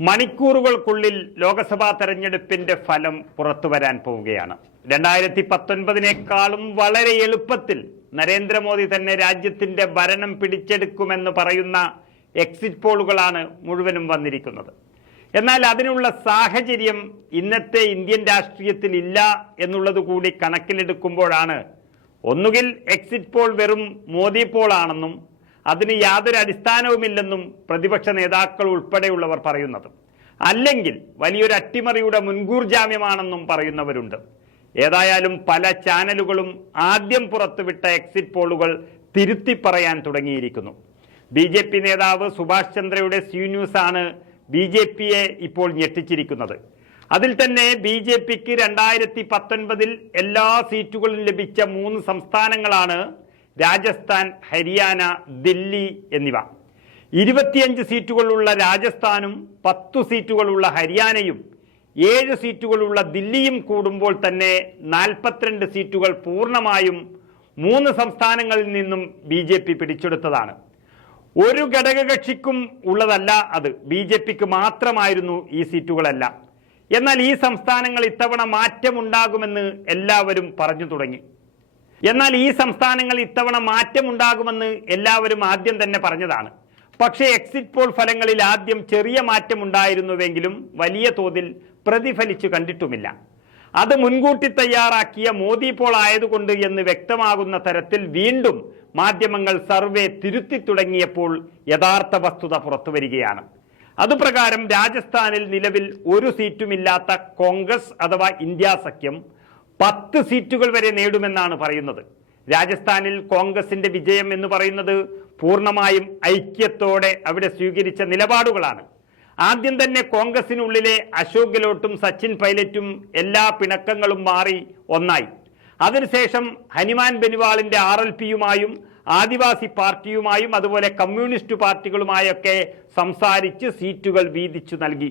മണിക്കൂറുകൾക്കുള്ളിൽ ലോക്സഭാ തെരഞ്ഞെടുപ്പിന്റെ ഫലം പുറത്തു വരാൻ പോവുകയാണ്. രണ്ടായിരത്തി പത്തൊൻപതിനേക്കാളും വളരെ എളുപ്പത്തിൽ നരേന്ദ്രമോദി തന്നെ രാജ്യത്തിന്റെ ഭരണം പിടിച്ചെടുക്കുമെന്ന് പറയുന്ന എക്സിറ്റ് പോളുകളാണ് മുഴുവനും വന്നിരിക്കുന്നത്. എന്നാൽ അതിനുള്ള സാഹചര്യം ഇന്നത്തെ ഇന്ത്യൻ രാഷ്ട്രീയത്തിൽ ഇല്ല എന്നുള്ളത് കൂടി കണക്കിലെടുക്കുമ്പോഴാണ് ഒന്നുകിൽ എക്സിറ്റ് പോൾ വെറും മോദി പോൾ ആണെന്നും അതിന് യാതൊരു അടിസ്ഥാനവുമില്ലെന്നും പ്രതിപക്ഷ നേതാക്കൾ ഉൾപ്പെടെയുള്ളവർ പറയുന്നത്. അല്ലെങ്കിൽ വലിയൊരു അട്ടിമറിയുടെ മുൻകൂർ ജാമ്യമാണെന്നും പറയുന്നവരുണ്ട്. ഏതായാലും പല ചാനലുകളും ആദ്യം പുറത്തുവിട്ട എക്സിറ്റ് പോളുകൾ തിരുത്തി പറയാൻ തുടങ്ങിയിരിക്കുന്നു. ബി ജെ പി നേതാവ് സുഭാഷ് ചന്ദ്രയുടെ സി ന്യൂസ് ആണ് ബി ജെ പിയെ ഇപ്പോൾ ഞെട്ടിച്ചിരിക്കുന്നത്. അതിൽ തന്നെ ബി ജെ പിക്ക് രണ്ടായിരത്തി പത്തൊൻപതിൽ എല്ലാ സീറ്റുകളും ലഭിച്ച മൂന്ന് സംസ്ഥാനങ്ങളാണ് രാജസ്ഥാൻ ഹരിയാന ദില്ലി എന്നിവ. ഇരുപത്തിയഞ്ച് സീറ്റുകളുള്ള രാജസ്ഥാനും പത്തു സീറ്റുകളുള്ള ഹരിയാനയും ഏഴ് സീറ്റുകളുള്ള ദില്ലിയും കൂടുമ്പോൾ തന്നെ നാൽപ്പത്തിരണ്ട് സീറ്റുകൾ പൂർണമായും മൂന്ന് സംസ്ഥാനങ്ങളിൽ നിന്നും ബി ജെ പി പിടിച്ചെടുത്തതാണ്. ഒരു ഘടകകക്ഷിക്കും ഉള്ളതല്ല അത്. ബി ജെ പിക്ക് മാത്രമായിരുന്നു ഈ സീറ്റുകളല്ല. എന്നാൽ ഈ സംസ്ഥാനങ്ങൾ ഇത്തവണ മാറ്റമുണ്ടാകുമെന്ന് എല്ലാവരും പറഞ്ഞു തുടങ്ങി. എന്നാൽ ഈ സംസ്ഥാനങ്ങൾ ഇത്തവണ മാറ്റമുണ്ടാകുമെന്ന് എല്ലാവരും ആദ്യം തന്നെ പറഞ്ഞതാണ്. പക്ഷേ എക്സിറ്റ് പോൾ ഫലങ്ങളിൽ ആദ്യം ചെറിയ മാറ്റമുണ്ടായിരുന്നുവെങ്കിലും വലിയ തോതിൽ പ്രതിഫലിച്ചു കണ്ടിട്ടുമില്ല. അത് മുൻകൂട്ടി തയ്യാറാക്കിയ മോദി പോൾ ആയതുകൊണ്ട് എന്ന് വ്യക്തമാകുന്ന തരത്തിൽ വീണ്ടും മാധ്യമങ്ങൾ സർവേ തിരുത്തി തുടങ്ങിയപ്പോൾ യഥാർത്ഥ വസ്തുത പുറത്തു വരികയാണ്. അതുപ്രകാരം രാജസ്ഥാനിൽ നിലവിൽ ഒരു സീറ്റുമില്ലാത്ത കോൺഗ്രസ് അഥവാ ഇന്ത്യാ സഖ്യം പത്ത് സീറ്റുകൾ വരെ നേടുമെന്നാണ് പറയുന്നത്. രാജസ്ഥാനിൽ കോൺഗ്രസിന്റെ വിജയം എന്ന് പറയുന്നത് പൂർണമായും ഐക്യത്തോടെ അവിടെ സ്വീകരിച്ച നിലപാടുകളാണ്. ആദ്യം തന്നെ കോൺഗ്രസിനുള്ളിലെ അശോക് ഗെലോട്ടും സച്ചിൻ പൈലറ്റും എല്ലാ പിണക്കങ്ങളും മാറി ഒന്നായി. അതിനുശേഷം ഹനുമാൻ ബെനിവാളിന്റെ ആർ എൽ പിയുമായും ആദിവാസി പാർട്ടിയുമായും അതുപോലെ കമ്മ്യൂണിസ്റ്റ് പാർട്ടികളുമായൊക്കെ സംസാരിച്ച് സീറ്റുകൾ വീതിച്ചു നൽകി.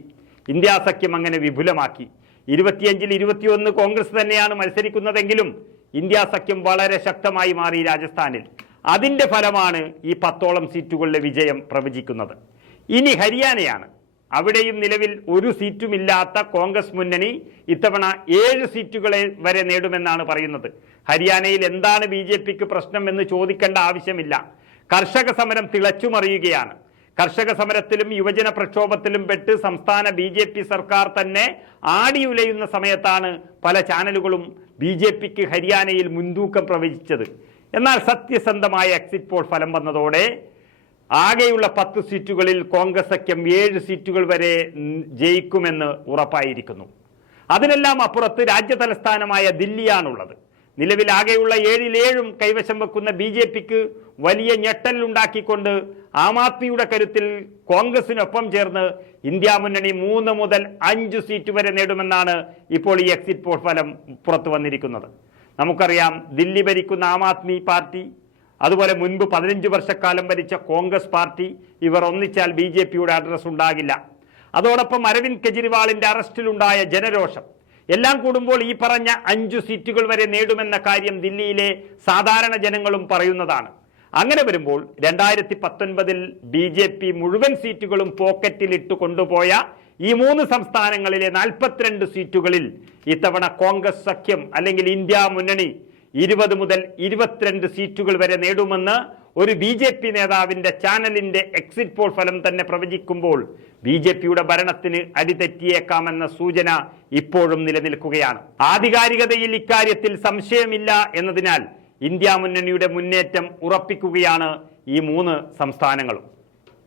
ഇന്ത്യാസഖ്യം അങ്ങനെ വിപുലമാക്കി. ഇരുപത്തിയഞ്ചിൽ ഇരുപത്തിയൊന്ന് കോൺഗ്രസ് തന്നെയാണ് മത്സരിക്കുന്നതെങ്കിലും ഇന്ത്യ സഖ്യം വളരെ ശക്തമായി മാറി രാജസ്ഥാനിൽ. അതിന്റെ ഫലമാണ് ഈ പത്തോളം സീറ്റുകളിലെ വിജയം പ്രവചിക്കുന്നത്. ഇനി ഹരിയാനയാണ്. അവിടെയും നിലവിൽ ഒരു സീറ്റുമില്ലാത്ത കോൺഗ്രസ് മുന്നണി ഇത്തവണ ഏഴ് സീറ്റുകളെ വരെ നേടുമെന്നാണ് പറയുന്നത്. ഹരിയാനയിൽ എന്താണ് ബി പ്രശ്നം എന്ന് ചോദിക്കേണ്ട ആവശ്യമില്ല. കർഷക സമരം തിളച്ചുമറിയുകയാണ്. കർഷക സമരത്തിലും യുവജന പ്രക്ഷോഭത്തിലും പെട്ട് സംസ്ഥാന ബി ജെ പി സർക്കാർ തന്നെ ആടിയുലയുന്ന സമയത്താണ് പല ചാനലുകളും ബി ജെ പിക്ക് ഹരിയാനയിൽ മുൻതൂക്കം പ്രവചിച്ചത്. എന്നാൽ സത്യസന്ധമായ എക്സിറ്റ് പോൾ ഫലം വന്നതോടെ ആകെയുള്ള പത്ത് സീറ്റുകളിൽ കോൺഗ്രസ് സഖ്യം ഏഴ് സീറ്റുകൾ വരെ ജയിക്കുമെന്ന് ഉറപ്പായിരിക്കുന്നു. അതിനെല്ലാം അപ്പുറത്ത് രാജ്യതലസ്ഥാനമായ ദില്ലിയാണുള്ളത്. നിലവിൽ ആകെയുള്ള ഏഴിലേഴും കൈവശം വെക്കുന്ന ബി ജെ പിക്ക് വലിയ ഞെട്ടലുണ്ടാക്കിക്കൊണ്ട് ആം ആദ്മിയുടെ കരുത്തിൽ കോൺഗ്രസിനൊപ്പം ചേർന്ന് ഇന്ത്യ മുന്നണി മൂന്ന് മുതൽ അഞ്ച് സീറ്റ് വരെ നേടുമെന്നാണ് ഇപ്പോൾ ഈ എക്സിറ്റ് പോൾ ഫലം പുറത്തു വന്നിരിക്കുന്നത്. നമുക്കറിയാം ദില്ലി ഭരിക്കുന്ന ആം ആദ്മി പാർട്ടി അതുപോലെ മുൻപ് പതിനഞ്ച് വർഷക്കാലം ഭരിച്ച കോൺഗ്രസ് പാർട്ടി ഇവർ ഒന്നിച്ചാൽ ബി ജെ പിയുടെ അഡ്രസ് ഉണ്ടാകില്ല. അതോടൊപ്പം അരവിന്ദ് കെജ്രിവാളിന്റെ അറസ്റ്റിലുണ്ടായ ജനരോഷം. എല്ലാം കൂടുമ്പോൾ ഈ പറഞ്ഞ അഞ്ചു സീറ്റുകൾ വരെ നേടുമെന്ന കാര്യം ദില്ലിയിലെ സാധാരണ ജനങ്ങളും പറയുന്നതാണ്. അങ്ങനെ വരുമ്പോൾ രണ്ടായിരത്തി പത്തൊൻപതിൽ ബി ജെ പി മുഴുവൻ സീറ്റുകളും പോക്കറ്റിലിട്ട് കൊണ്ടുപോയ ഈ മൂന്ന് സംസ്ഥാനങ്ങളിലെ നാൽപ്പത്തിരണ്ട് സീറ്റുകളിൽ ഇത്തവണ കോൺഗ്രസ് സഖ്യം അല്ലെങ്കിൽ ഇന്ത്യ മുന്നണി ഇരുപത് മുതൽ ഇരുപത്തിരണ്ട് സീറ്റുകൾ വരെ നേടുമെന്ന് ഒരു ബി ജെ പി നേതാവിന്റെ ചാനലിന്റെ എക്സിറ്റ് പോൾ ഫലം തന്നെ പ്രവചിക്കുമ്പോൾ ബി ജെ പിയുടെ ഭരണത്തിന് അടിതെറ്റിയേക്കാമെന്ന സൂചന ഇപ്പോഴും നിലനിൽക്കുകയാണ്. ആധികാരികതയിൽ ഇക്കാര്യത്തിൽ സംശയമില്ല എന്നതിനാൽ ഇന്ത്യ മുന്നണിയുടെ മുന്നേറ്റം ഉറപ്പിക്കുകയാണ് ഈ മൂന്ന് സംസ്ഥാനങ്ങളും.